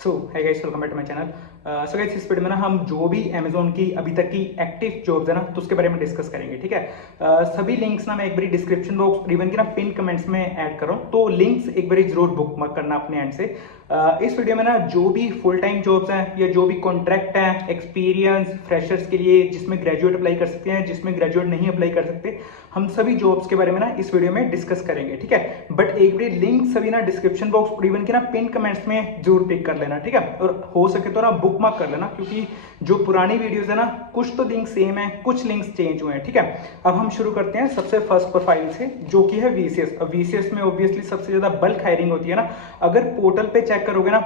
So hi guys, welcome back to my channel. So guys, इस video में ना हम जो भी अमेजोन की अभी तक की एक्टिव जॉब्स है ना, तो उसके बारे में डिस्कस करेंगे। ठीक है, सभी लिंक्स ना मैं एक बारी डिस्क्रिप्शन बॉक्स और इवन की ना पिन कमेंट्स में ऐड कर रहा हूँ, तो लिंक्स एक बारी जरूर बुक मत करना अपने एंड से। इस वीडियो में ना जो भी फुल टाइम जॉब्स हैं या जो भी कॉन्ट्रैक्ट हैं एक्सपीरियंस फ्रेशर्स के लिए, जिसमें ग्रेजुएट अप्लाई कर सकते हैं, जिसमें ग्रेजुएट नहीं अप्लाई कर सकते, हम सभी जॉब्स के बारे में ना इस वीडियो में डिस्कस करेंगे। ठीक है, बट एक बार लिंक सभी ना डिस्क्रिप्शन बॉक्स और इवन की ना पिन कमेंट्स में जरूर पिक कर लेना। ठीक है, और हो सके तो ना बुक मार्क कर लेना, क्योंकि जो पुरानी वीडियोस है ना, कुछ तो लिंक सेम है, कुछ लिंक्स चेंज हुए हैं। ठीक है, अब हम शुरू करते हैं सबसे फर्स्ट प्रोफाइल से, जो कि है वीसीएस। अब वीसीएस में ऑब्वियसली सबसे ज्यादा बल्क हायरिंग होती है ना। अगर पोर्टल पे चेक करोगे ना,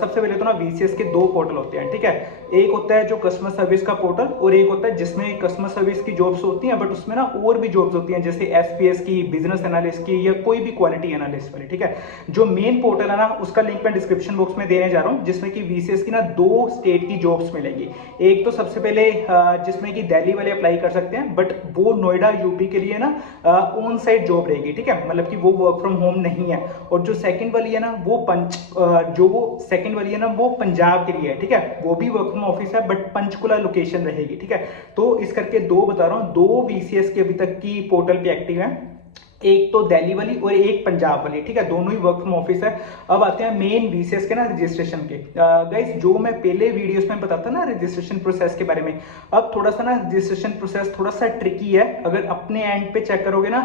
सबसे पहले तो ना वीसीएस के दो पोर्टल होते हैं। ठीक है, एक होता है जो कस्टमर सर्विस का पोर्टल, और एक होता है जिसमें कस्टमर सर्विस की जॉब्स होती हैं, बट उसमें ना और भी जॉब्स होती हैं, जैसे एसपीएस की, बिजनेस एनालिस्ट की, या कोई भी क्वालिटी एनालिस्ट वाली। ठीक है, जो मेन पोर्टल है ना, उसका लिंक मैं डिस्क्रिप्शन बॉक्स में देने जा रहा हूँ, जिसमें कि वीसीएस की ना दो स्टेट की जॉब्स मिलेंगी। एक तो सबसे पहले जिसमें कि दिल्ली वाले अप्लाई कर सकते हैं, बट वो नोएडा यूपी के लिए ना ऑन साइट जॉब रहेगी। ठीक है, मतलब कि वो वर्क फ्रॉम होम नहीं है। और जो सेकंड वाली है ना, वो सेकंड वाली है ना, वो पंजाब के लिए है। ठीक है, वो भी वर्क फ्रॉम ऑफिस है, बट पंचकुला लोकेशन रहेगी। ठीक है, तो इस करके दो बता रहा हूँ, दो वीसीएस की अभी तक की पोर्टल पे एक्टिव है, एक तो दिल्ली वाली और एक पंजाब वाली। ठीक है, दोनों ही वर्क फ्रॉम ऑफिस है। अब आते हैं मेन वीसीएस के ना रजिस्ट्रेशन के। गाइस, जो मैं पहले वीडियोस में बताता ना रजिस्ट्रेशन प्रोसेस के बारे में, अब थोड़ा सा ना रजिस्ट्रेशन प्रोसेस थोड़ा सा ट्रिकी है। अगर अपने एंड पे चेक करोगे ना,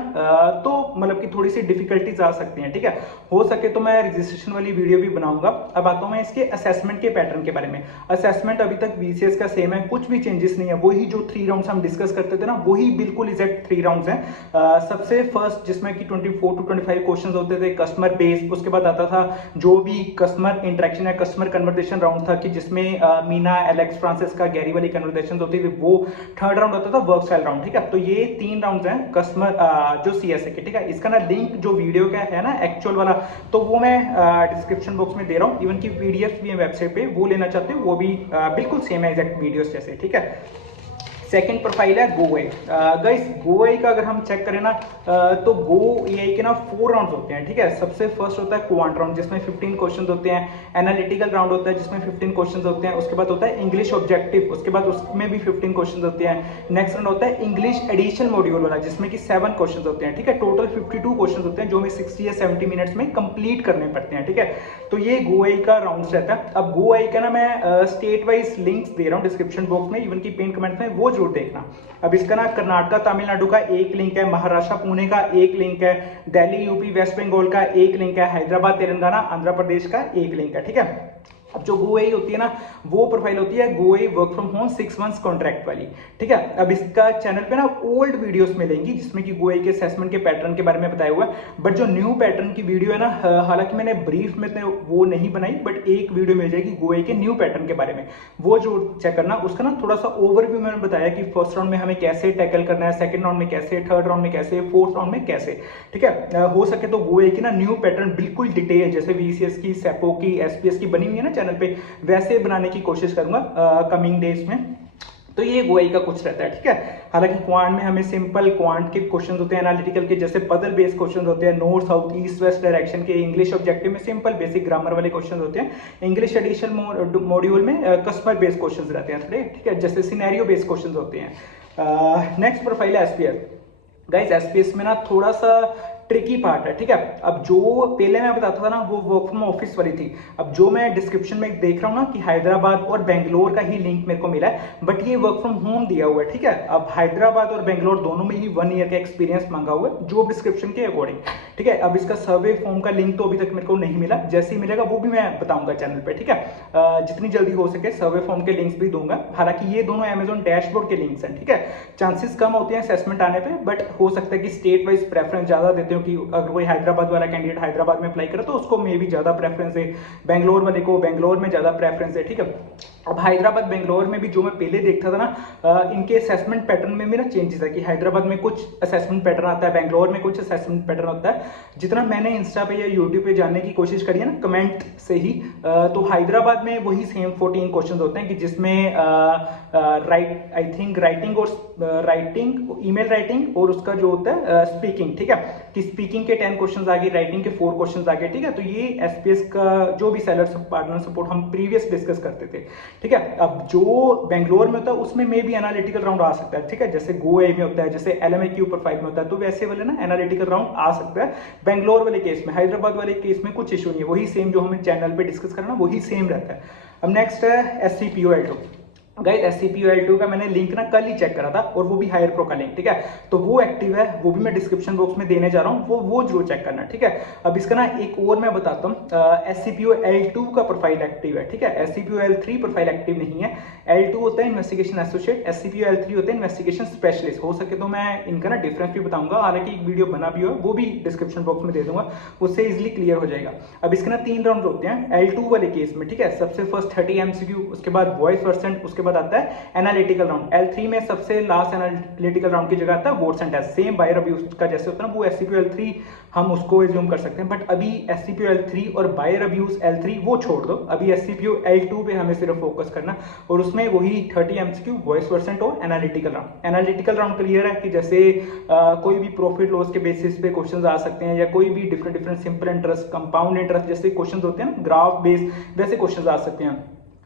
तो मतलब कि थोड़ी सी डिफिकल्टीज आ सकती हैं। ठीक है, हो सके तो मैं रजिस्ट्रेशन वाली वीडियो भी बनाऊंगा। अब आता हूं मैं इसके असेसमेंट के पैटर्न के बारे में। असेसमेंट अभी तक वीसीएस का सेम है, कुछ भी चेंजेस नहीं है। वही जो 3 राउंड्स हम डिस्कस करते थे ना, वही बिल्कुल एग्जैक्ट 3 राउंड्स हैं। सबसे फर्स्ट जिसमें कि 24 टू 25 क्वेश्चंस होते थे कस्टमर बेस, उसके बाद आता था जो भी कस्टमर इंटरेक्शन या कस्टमर कन्वर्सेशन राउंड था, कि जिसमें मीना, एलेक्स, फ्रांसिस का गैरी वाली कन्वर्सेशन होती थी, वो थर्ड राउंड होता था वर्क स्टाइल राउंड। ठीक है, तो ये 3 राउंड्स हैं कस्टमर जो सीएसए के। ठीक है, इसका ना लिंक जो वीडियो का है ना एक्चुअल वाला, तो वो मैं डिस्क्रिप्शन बॉक्स में दे रहा हूँ। इवन की पीडीएफ भी है वेबसाइट पे, वो लेना चाहते हो वो भी बिल्कुल सेम है एग्जैक्ट वीडियोस जैसे। ठीक है, सेकंड प्रोफाइल है गो एआई। गाइस, गो एआई का अगर हम चेक करें ना, तो गो एआई के ना 4 राउंड्स होते हैं। ठीक है, सबसे फर्स्ट होता है क्वांट राउंड, जिसमें 15 क्वेश्चंस होते हैं। एनालिटिकल राउंड होता है, जिसमें 15 क्वेश्चंस होते हैं। उसके बाद होता है इंग्लिश ऑब्जेक्टिव, उसके बाद उसमें भी 15 क्वेश्चंस होते हैं। नेक्स्ट राउंड होता है इंग्लिश एडिशनल मॉड्यूल वाला, जिसमें कि 7 क्वेश्चंस होते हैं। ठीक है, टोटल 52 क्वेश्चंस होते हैं, जो हमें 60 या 70 मिनट्स में कंप्लीट करने पड़ते हैं। ठीक है, तो ये गो एआई का राउंड रहता है। अब गो एआई का ना मैं स्टेट वाइज लिंक्स दे रहा हूँ डिस्क्रिप्शन बॉक्स में, इवन की पिन कमेंट में, वो जरूर देखना। अब इसका ना कर्नाटका तमिलनाडु का एक लिंक है, महाराष्ट्र पुणे का एक लिंक है, दिल्ली यूपी वेस्ट बंगाल का एक लिंक है, हैदराबाद तेलंगाना आंध्र प्रदेश का एक लिंक है। ठीक है, अब जो गो एआई होती है ना, वो प्रोफाइल होती है go AI work from home 6 months contract वाली। ठीक है, अब इसका चैनल पे ना ओल्ड वीडियोस मिलेंगी, जिसमें कि गो एआई के असेसमेंट के पैटर्न के बारे में बताया हुआ है। बट जो न्यू पैटर्न की वीडियो है ना, हालांकि मैंने ब्रीफ में वो नहीं बनाई, बट एक वीडियो मिल जाएगी गो एआई के न्यू पैटर्न के बारे में, वो जो चेक करना। उसका ना थोड़ा सा ओवरव्यू मैंने बताया कि फर्स्ट राउंड में हमें कैसे टैकल करना है, सेकंड राउंड में कैसे, थर्ड राउंड में कैसे, फोर्थ राउंड में कैसे। ठीक है, हो सके तो गो एआई की ना न्यू पैटर्न बिल्कुल डिटेल, जैसे वीसीएस की, सेपो की, एसपीएस की बनी हुई है ना चैनल पे, वैसे बनाने की कोशिश करूंगा कमिंग डेज में। तो ये गोआई का कुछ रहता है। ठीक है, हालांकि क्वांट में हमें सिंपल क्वांट के क्वेश्चंस होते हैं, एनालिटिकल के जैसे पजल बेस्ड क्वेश्चंस होते हैं, north south east west direction के। इंग्लिश ऑब्जेक्टिव में सिंपल बेसिक ग्रामर वाले क्वेश्चंस होते हैं। इंग्लिश एडिशनल मॉड्यूल में कस्टमर बेस्ड क्वेश्चंस रहते हैं थोड़े। ठीक है, जैसे सिनेरियो बेस्ड क्वेश्चंस होते हैं। नेक्स्ट प्रोफाइल है एसपीएस। गाइस, एसपीएस में ना थोड़ा सा ट्रिकी पार्ट है। ठीक है, अब जो पहले मैं बताता था ना, वो वर्क फ्रॉम ऑफिस वाली थी। अब जो मैं डिस्क्रिप्शन में देख रहा हूँ ना कि हैदराबाद और बेंगलोर का ही लिंक मेरे को मिला है, बट ये वर्क फ्रॉम होम दिया हुआ है। ठीक है, अब हैदराबाद और बेंगलोर दोनों में ही 1 ईयर का एक्सपीरियंस मांगा हुआ है जॉब डिस्क्रिप्शन के अकॉर्डिंग। ठीक है, अब इसका सर्वे फॉर्म का लिंक तो अभी तक मेरे को नहीं मिला, जैसे ही मिलेगा वो भी मैं बताऊंगा चैनल पे। ठीक है, जितनी जल्दी हो सके सर्वे फॉर्म के लिंक्स भी दूंगा। हालांकि ये दोनों अमेजोन डैशबोर्ड के लिंक्स हैं। ठीक है, चांसेस कम होते हैं असेसमेंट आने पे, बट हो सकता है कि स्टेट वाइज प्रेफरेंस ज्यादा देते हो, कि अगर कोई हैदराबाद वाला कैंडिडेट हैदराबाद में अप्लाई करे तो उसको मे भी ज्यादा प्रेफरेंस है, बेंगलोर वाले को बेंगलोर में ज्यादा प्रेफरेंस है। ठीक है, अब हैदराबाद बेंगलोर में भी जो मैं पहले देखता था ना, इनके असेसमेंट पैटर्न में भी ना चेंजेस है कि हैदराबाद में कुछ असेसमेंट पैटर्न आता है, बेंगलोर में कुछ असेसमेंट पैटर्न होता है। जितना मैंने इंस्टा पे या यूट्यूब पे जानने की कोशिश करी है ना कमेंट से ही, तो हैदराबाद में वही सेम 14 क्वेश्चन होते हैं कि जिसमें आई थिंक राइटिंग और ईमेल राइटिंग और उसका जो होता है स्पीकिंग, ठीक है, कि स्पीकिंग के 10 क्वेश्चन आ गए, राइटिंग के 4 क्वेश्चन आ गए, ठीक है। तो ये एसपीएस का जो भी सेलर पार्टनर सपोर्ट हम प्रीवियस डिस्कस करते थे, ठीक है। अब जो बेंगलोर में होता है उसमें मे भी एनालिटिकल राउंड आ सकता है, ठीक है, जैसे गोए में होता है, जैसे एलएमएक्यू प्रोफाइल में होता है, तो वैसे वाले ना एनालिटिकल राउंड आ सकता है। बेंगलोर वाले केस में, हैदराबाद वाले केस में कुछ इशू नहीं है, वही सेम जो हमें चैनल पे डिस्कस करना वही सेम रहता है। अब नेक्स्ट है एससीपीओ L2। गाइस एससीपीओ L2 का मैंने लिंक ना कल ही चेक करा था, और वो भी हायर प्रो का लिंक, ठीक है। तो वो एक्टिव है, वो भी मैं डिस्क्रिप्शन बॉक्स में देने जा रहा हूँ, वो जरूर चेक करना, ठीक है। अब इसका ना एक और मैं बताता हूँ, एससीपीओ L2 का प्रोफाइल एक्टिव है, ठीक है। एससीपीओ L3 प्रोफाइल एक्टिव नहीं है। L2 होता है इन्वेस्टिगेशन एसोसिएट, एससीपीओ L3 होता है इन्वेस्टिगेशन स्पेशलिस्ट। हो सके तो मैं इनका ना डिफरेंस भी बताऊंगा, हालांकि एक वीडियो बना भी हो, वो भी डिस्क्रिप्शन बॉक्स में दे दूंगा, उससे इजिली क्लियर हो जाएगा। अब इसके ना 3 राउंड होते हैं L2 वाले केस में, ठीक है। सबसे फर्स्ट 30 MCQ, उसके बाद वॉइस वर्सेंट, उसके बाद आता है एनालिटिकल राउंड। L3 में सबसे लास्ट एनालिटिकल राउंड की जगह आता है votes and test, same buyer abuse का जैसे होता है ना, वो एससीपीओ L3 हम उसको एज्यूम कर सकते हैं। बट अभी एससीपीओ L3 और बायर अब्यूज L3 वो छोड़ दो, अभी एससीपीओ L2 पे हमें सिर्फ फोकस करना, और उसमें वही 30 MCQ, वॉइस वर्सेंट और analytical round. Analytical round clear है कि जैसे कोई भी प्रॉफिट लॉस के बेसिस पे क्वेश्चंस आ सकते हैं, या कोई भी different simple interest, compound interest जैसे क्वेश्चंस होते हैं ना, ग्राफ बेस, वैसे क्वेश्चंस आ सकते हैं।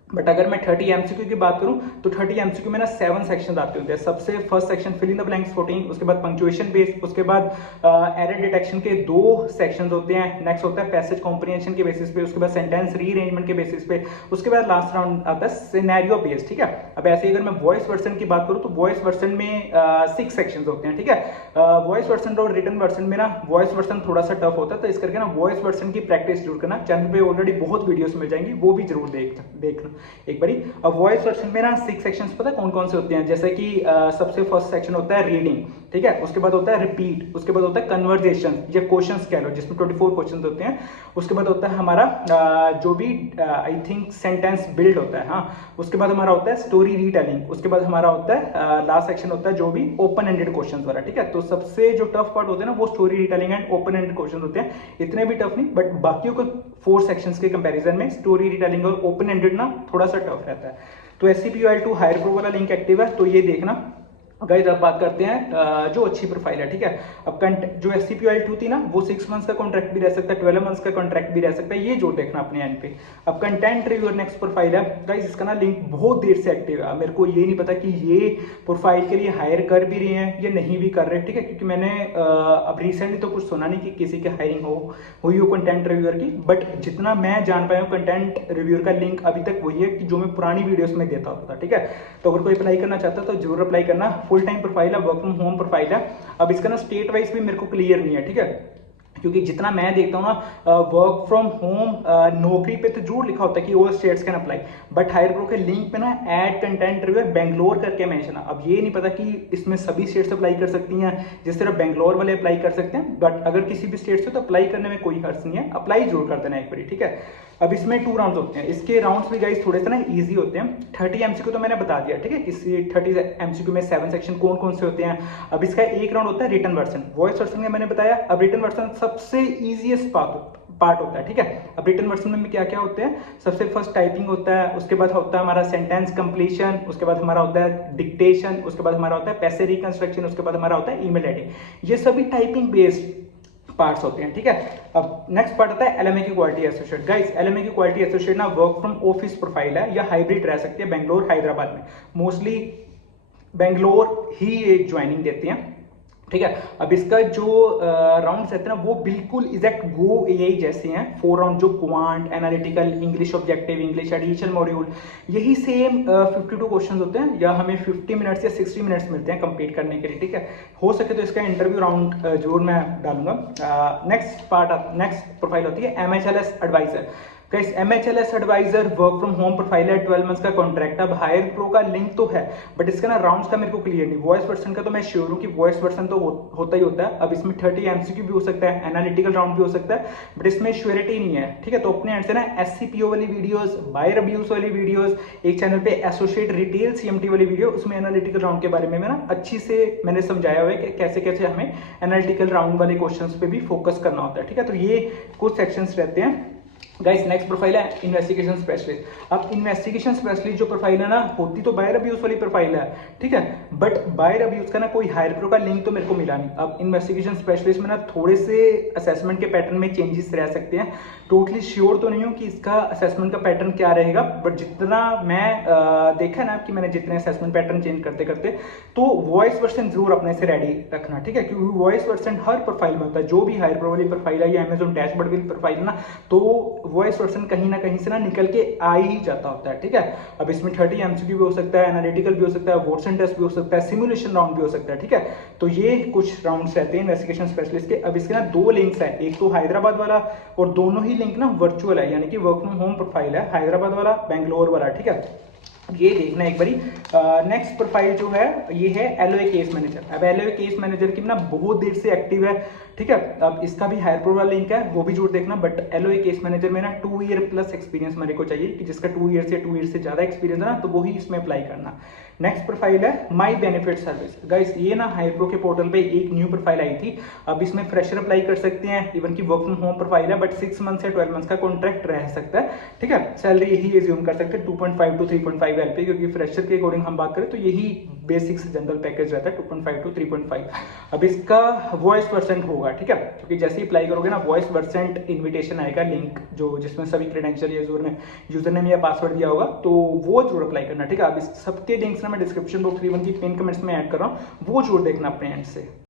बट अगर मैं 30 MCQ की बात करूं तो 30 MCQ में ना 7 सेक्शन आते होते हैं। सबसे first section fill in the blanks 14, उसके बाद पंक्चुएशन बेस, उसके बाद एरर डिटेक्शन के 2 सेक्शंस होते हैं, नेक्स्ट होता है पैसेज कॉम्प्रिहेंशन के बेसिस पे, उसके बाद सेंटेंस रीअरेंजमेंट के बेसिस पे, उसके बाद लास्ट राउंड आता है सिनेरियो बेस्ड, ठीक है। अब ऐसे ही अगर मैं वॉइस वर्सन की बात करूं तो वॉइस वर्सन में 6 सेक्शंस होते हैं, ठीक है। वॉइस वर्सन और रिटन वर्सन में ना वॉइस वर्सन थोड़ा सा टफ होता है, तो इस करके ना वॉइस वर्सन की प्रैक्टिस जरूर करना। चैनल पे ऑलरेडी बहुत वीडियोस मिल जाएंगी, वो भी जरूर देखना एक बारी। अब वॉइस वर्सन में ना 6 सेक्शंस पता है कौन कौन से होते हैं, जैसे कि सबसे फर्स्ट सेक्शन होता है रीडिंग, ठीक है। उसके बाद होता है रिपीट, उसके बाद होता है कन्वर्जेशन या क्वेश्चंस कह लो, जिसमें 24 क्वेश्चंस होते हैं। उसके बाद होता है हमारा जो भी आई थिंक सेंटेंस बिल्ड होता है, हाँ। उसके बाद हमारा होता है स्टोरी रीटेलिंग, उसके बाद हमारा होता है लास्ट सेक्शन होता है जो भी ओपन एंडेड क्वेश्चंस वाला, ठीक है। तो सबसे जो टफ पार्ट होते हैं ना वो story retelling and open ended questions होते हैं, इतने भी टफ नहीं, बट बाकियों को 4 सेक्शंस के कंपैरिजन में स्टोरी रीटेलिंग और ओपन एंडेड ना थोड़ा सा टफ रहता है। तो एससीपीओ L2 हायर प्रो वाला लिंक एक्टिव है, तो ये देखना। गाइस अब बात करते हैं जो अच्छी प्रोफाइल है, ठीक है। अब जो एससीपीओ L2 थी ना वो 6 मंथ्स का कॉन्ट्रैक्ट भी रह सकता है, 12 मंथ्स का कॉन्ट्रैक्ट भी रह सकता है, ये जो देखना अपने एंड पे। अब कंटेंट रिव्यूअर नेक्स्ट प्रोफाइल है गाइस, इसका ना लिंक बहुत देर से एक्टिव है, मेरे को ये नहीं पता कि ये प्रोफाइल के लिए हायर कर भी रहे हैं या नहीं भी कर रहे, ठीक है, क्योंकि मैंने अब रिसेंटली तो कुछ सुना नहीं कि किसी की हायरिंग हुई हो कंटेंट रिव्यूअर की। बट जितना मैं जान पाया हूँ कंटेंट रिव्यूअर का लिंक अभी तक वही है कि जो मैं पुरानी वीडियोस में देता होता था, ठीक है। तो अगर कोई अप्लाई करना चाहता है तो जरूर अप्लाई करना। फुल टाइम प्रोफाइल है, वर्क फ्रॉम होम प्रोफाइल है। अब इसका ना स्टेट वाइज भी मेरे को क्लियर नहीं है, ठीक है, क्योंकि जितना मैं देखता हूँ ना वर्क फ्रॉम होम नौकरी पे तो जरूर लिखा होता है कि all states can apply, but higher pro के लिंक पे ना ऐड कंटेंट रिव्यूअर बेंगलोर करके मेंशन है। अब ये नहीं पता कि इसमें सभी स्टेट्स अप्लाई कर सकती हैं, जिस तरह बेंगलोर वाले अप्लाई कर सकते हैं, बट अगर किसी भी स्टेट से तो अप्लाई करने में कोई हर्ज नहीं है, अप्लाई जरूर कर देना एक बार, ठीक है। अब इसमें 2 राउंड्स होते हैं, इसके राउंड्स भी गाइस थोड़े से ना इजी होते हैं। 30 MCQ तो मैंने बता दिया, ठीक है, इसी 30 MCQ में 7 सेक्शन कौन कौन से होते हैं। अब इसका एक राउंड होता है रिटन वर्सन, वॉइस वर्सन में मैंने बताया। अब रिटन वर्सन सबसे इजीएस्ट पार्ट होता है, ठीक है। अब रिटन वर्सन में क्या क्या होते हैं, सबसे फर्स्ट टाइपिंग होता है, उसके बाद होता है हमारा सेंटेंस कंप्लीशन, उसके बाद हमारा होता है डिक्टेशन, उसके बाद हमारा होता है पैसे रिकंस्ट्रक्शन, उसके बाद हमारा होता है ईमेल राइटिंग। ये सभी टाइपिंग बेस्ड पार्ट्स होते हैं, ठीक है। अब नेक्स्ट पार्ट आता है LMA quality associate. Guys LMA quality associate ना वर्क फ्रॉम ऑफिस प्रोफाइल है या हाइब्रिड रह सकती है बेंगलोर हैदराबाद में, मोस्टली बेंगलोर ही एक ज्वाइनिंग देते हैं, ठीक है। अब इसका जो राउंड्स रहते हैं ना वो बिल्कुल एग्जैक्ट गो एआई जैसे हैं। 4 राउंड जो quant, analytical, English objective, English additional module, यही सेम 52 क्वेश्चन होते हैं, या हमें 50 मिनट्स या 60 मिनट्स मिलते हैं कंप्लीट करने के लिए, ठीक है। हो सके तो इसका इंटरव्यू राउंड जरूर मैं डालूंगा। नेक्स्ट प्रोफाइल होती है MHLS advisor. Guys MHLS advisor work from home profile है, 12 मंथ्स का कॉन्ट्रैक्ट। अब हायर प्रो का लिंक तो है बट इसका ना राउंड्स का मेरे को क्लियर नहीं। वॉइस वर्सन का तो मैं श्योर हूँ कि वॉइस वर्सन तो होता ही होता है। अब इसमें 30 MCQ भी हो सकता है, एनालिटिकल राउंड भी हो सकता है, बट इसमें श्योरिटी नहीं है, ठीक है। तो अपने एंड से ना SCPO वाली वीडियोस, बायर अब्यूज वाली वीडियोस, एक चैनल पे एसोसिएट रिटेल CMT वाली वीडियो, उसमें एनालिटिकल राउंड के बारे में ना अच्छी से मैंने समझाया हुआ है कि कैसे कैसे हमें एनालिटिकल राउंड वाले क्वेश्चंस पे भी फोकस करना होता है, ठीक है। तो ये कुछ सेक्शंस रहते हैं। गाइस नेक्स्ट प्रोफाइल है इन्वेस्टिगेशन स्पेशलिस्ट। अब इन्वेस्टिगेशन स्पेशलिस्ट जो प्रोफाइल है ना, होती तो बायर अब्यूज वाली प्रोफाइल है, ठीक है, बट बायर अब्यूज का ना कोई हायर प्रो का लिंक तो मेरे को मिला नहीं। अब इन्वेस्टिगेशन स्पेशलिस्ट में ना थोड़े से असेसमेंट के पैटर्न में चेंजेस रह सकते हैं। टोटली श्योर तो नहीं हूँ कि इसका असेसमेंट का पैटर्न क्या रहेगा, बट जितना मैं देखा ना कि मैंने जितने असेसमेंट पैटर्न चेंज करते करते, तो वॉइस वर्सन जरूर अपने से रेडी रखना, ठीक है, क्योंकि वॉइस वर्सन हर प्रोफाइल में होता है। जो भी हायर प्रो वाली प्रोफाइल है या अमेजॉन डैशबोर्ड वाली प्रोफाइल है ना, तो वॉइस वर्सन कहीं ना कहीं से ना निकल के आ ही जाता होता है, ठीक है। अब इसमें 30 MCQ भी हो सकता है, एनालिटिकल भी हो सकता है, वोट्सन टेस्ट भी हो सकता है, सिमुलेशन राउंड भी हो सकता है, ठीक है। तो ये कुछ राउंड्स रहते हैं इन्वेस्टिगेशन स्पेशलिस्ट के। अब इसके ना 2 लिंक्स है, एक तो हैदराबाद वाला और दोनों ही लिंक ना वर्चुअल है, यानी कि वर्क फ्रॉम होम प्रोफाइल है, हैदराबाद वाला, बेंगलोर वाला, ठीक है। ये देखना एक बारी। नेक्स्ट प्रोफाइल जो है ये है LOA केस मैनेजर। अब LOA केस मैनेजर की ना बहुत देर से एक्टिव है, ठीक है। अब इसका भी हायर प्रो वाला लिंक है, वो भी जरूर देखना। बट LOA केस मैनेजर में ना 2 ईयर प्लस एक्सपीरियंस मेरे को चाहिए, कि जिसका 2 ईयर से ज्यादा एक्सपीरियंस है ना, तो वही इसमें अप्लाई करना। नेक्स्ट प्रोफाइल है माई बेनिफिट सर्विस। गाइस ये ना हायर प्रो के पोर्टल पे एक न्यू प्रोफाइल आई थी। अब इसमें फ्रेशर अप्लाई कर सकते हैं, इवन की वर्क फ्रॉम होम प्रोफाइल है, बट 6 मंथ से 12 मंथ का कॉन्ट्रैक्ट रह सकता है, ठीक है। सैलरी यही एज्यूम कर सकते हैं 2.5 to 3.5 LP, क्योंकि फ्रेशर के अकॉर्डिंग हम बात करें तो यही बेसिक्स जनरल पैकेज रहता है 2.5 to 3.5। अब इसका वॉइस वर्सेंट होगा, ठीक है, क्योंकि जैसे ही अप्लाई करोगे ना वॉइस वर्सेंट इन्विटेशन आएगा, लिंक जो जिसमें सभी क्रेडेंशियल यूजर नेम या पासवर्ड दिया होगा, तो वो जरूर अप्लाई करना, ठीक है। अब इस सबके लिंक्स ना मैं डिस्क्रिप्शन बॉक्स की पिन कमेंट्स में ऐड कर रहा हूँ, वो जरूर देखना अपने एंड से।